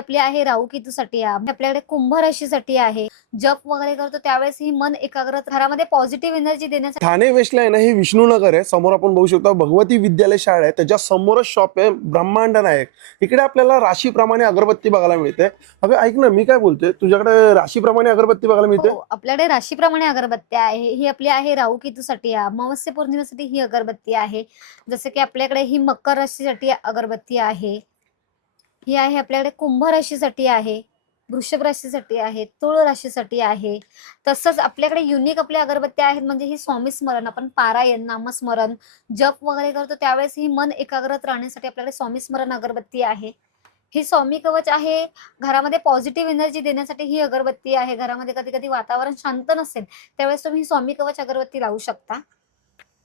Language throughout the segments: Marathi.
आपली आहे राहू केतूसाठी आपल्याकडे कुंभ राशीसाठी आहे. जप वगैरे करतो त्यावेळेस ही मन एकाग्र घरामध्ये पॉझिटिव्ह एनर्जी देण्यासाठी. ठाणे वेस्टला आहे ना, हे विष्णुनगर आहे. समोर आपण बघू शकतो भगवती विद्यालय शाळा आहे, त्याच्या समोरच शॉप आहे ब्रह्मांड नायक. इकडे आपल्याला राशीप्रमाणे अगरबत्ती बघायला मिळते. अगं ऐक ना, मी काय बोलतोय, तुझ्याकडे राशीप्रमाणे अगरबत्ती बघायला मिळते? हो, आपल्याकडे राशीप्रमाणे अगरबत्त्या आहे. ही आपली आहे राहू केतूसाठी अमावस्या पौर्णिमेसाठी ही अगरबत्ती आहे. जसं की आपल्याकडे ही मकर राशीसाठी अगरबत्ती आहे. ही आहे आपल्याकडे कुंभ राशीसाठी आहे, वृषभ राशीसाठी आहे, तुळ राशीसाठी आहे. तसंच आपल्याकडे युनिक आपल्या अगरबत्त्या आहेत म्हणजे ही स्वामी स्मरण, आपण पारायण, नामस्मरण, जप वगैरे करतो त्यावेळेस ही मन एकाग्रत राहण्यासाठी आपल्याकडे स्वामी स्मरण अगरबत्ती आहे. ही स्वामी कवच आहे. घरामध्ये पॉझिटिव्ह एनर्जी देण्यासाठी ही अगरबत्ती आहे. घरामध्ये कधी कधी वातावरण शांत नसेल त्यावेळेस तुम्ही ही स्वामी कवच अगरबत्ती लावू शकता.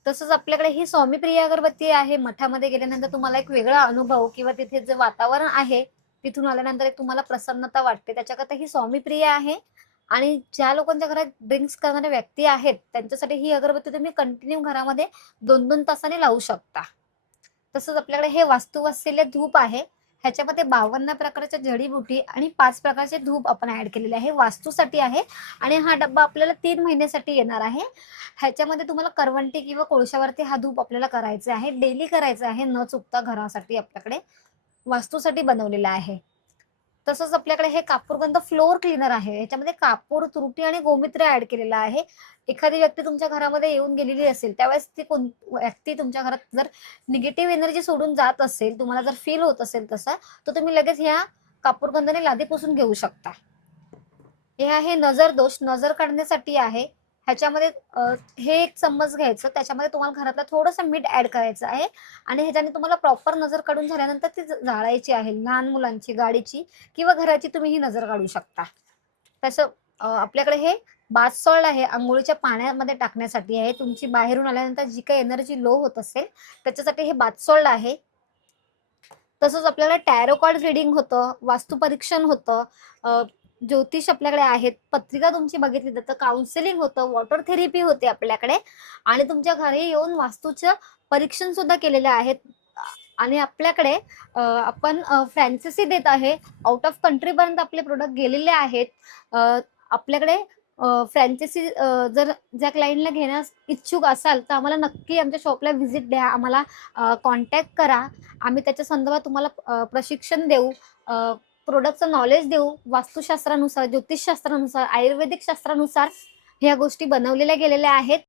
तसंच आपल्याकडे ही स्वामी प्रिय अगरबत्ती आहे. मठामध्ये गेल्यानंतर तुम्हाला एक वेगळा अनुभव किंवा तिथे जे वातावरण आहे तिथून आल्यानंतर एक तुम्हाला प्रसन्नता वाटते, त्याच्याकरता ही स्वामी प्रिय आहे. आणि ज्या लोकांच्या घरात ड्रिंक्स करणारे व्यक्ती आहेत त्यांच्यासाठी ही अगरबत्ती तुम्ही कंटिन्यू घरामध्ये 2-2 तासाने लावू शकता. तसंच आपल्याकडे हे वास्तुवात्सल्य धूप आहे. ह्याच्यामध्ये 52 प्रकारच्या जडीबुटी आणि 5 प्रकारचे धूप आपण ऍड केलेले आहे. वास्तूसाठी आहे आणि हा डब्बा आपल्याला 3 महिन्यासाठी येणार आहे. ह्याच्यामध्ये तुम्हाला करवंटी किंवा कोळशावरती हा धूप आपल्याला करायचा आहे. डेली करायचा आहे न चुकता. घरासाठी आपल्याकडे वास्तूसाठी बनवलेला आहे. तसंच आपल्याकडे हे कापूरगंध फ्लोअर क्लीनर आहे. ह्याच्यामध्ये कापूर, तुरटी आणि गोमित्र ऍड केलेला आहे. एखादी व्यक्ती तुमच्या घरामध्ये येऊन गेलेली असेल त्यावेळेस ती व्यक्ती तुमच्या घरात जर निगेटिव्ह एनर्जी सोडून जात असेल, तुम्हाला जर फील होत असेल तसं, तर तुम्ही लगेच ह्या कापूरगंधाने लादी पुसून घेऊ शकता. हे आहे नजर दोष, नजर काढण्यासाठी आहे. ह्याच्यामध्ये हे एक चम्मच घ्यायचं, त्याच्यामध्ये तुम्हाला घरातलं थोडंसं मीठ ऍड करायचं आहे आणि ह्याच्याने तुम्हाला प्रॉपर नजर काढून झाल्यानंतर ती जाळायची आहे. लहान मुलांची, गाडीची किंवा घराची तुम्ही ही नजर काढू शकता. तसं आपल्याकडे हे बाथ सॉल्ट आहे, अंघोळीच्या पाण्यामध्ये टाकण्यासाठी आहे. तुमची बाहेरून आल्यानंतर जी काही एनर्जी लो होत असेल त्याच्यासाठी हे बाथ सॉल्ट आहे. तसंच आपल्याला टॅरो कार्ड रीडिंग होतं, वास्तु परीक्षण होतं, ज्योतिष आपल्याकडे आहेत, पत्रिका तुमची बघितली जातं, काउन्सिलिंग होतं, वॉटर थेरपी होते आपल्याकडे आणि तुमच्या घरी येऊन वास्तूचं परीक्षण सुद्धा केलेले आहेत. आणि आपल्याकडे आपण फ्रँचायझी देत आहे. आउट ऑफ कंट्री पर्यंत आपले प्रोडक्ट गेलेले आहेत. आपल्याकडे फ्रँचायझी जर ज्या क्लायंटला घेण्यास इच्छुक असाल तर आम्हाला नक्की आमच्या शॉपला व्हिजिट द्या. आम्हाला कॉन्टॅक्ट करा. आम्ही त्याच्या संदर्भात तुम्हाला प्रशिक्षण देऊ, प्रोडक्टचं नॉलेज देऊ. वास्तुशास्त्रानुसार, ज्योतिषशास्त्रानुसार, आयुर्वेदिक शास्त्रानुसार ह्या गोष्टी बनवलेल्या गेलेल्या आहेत.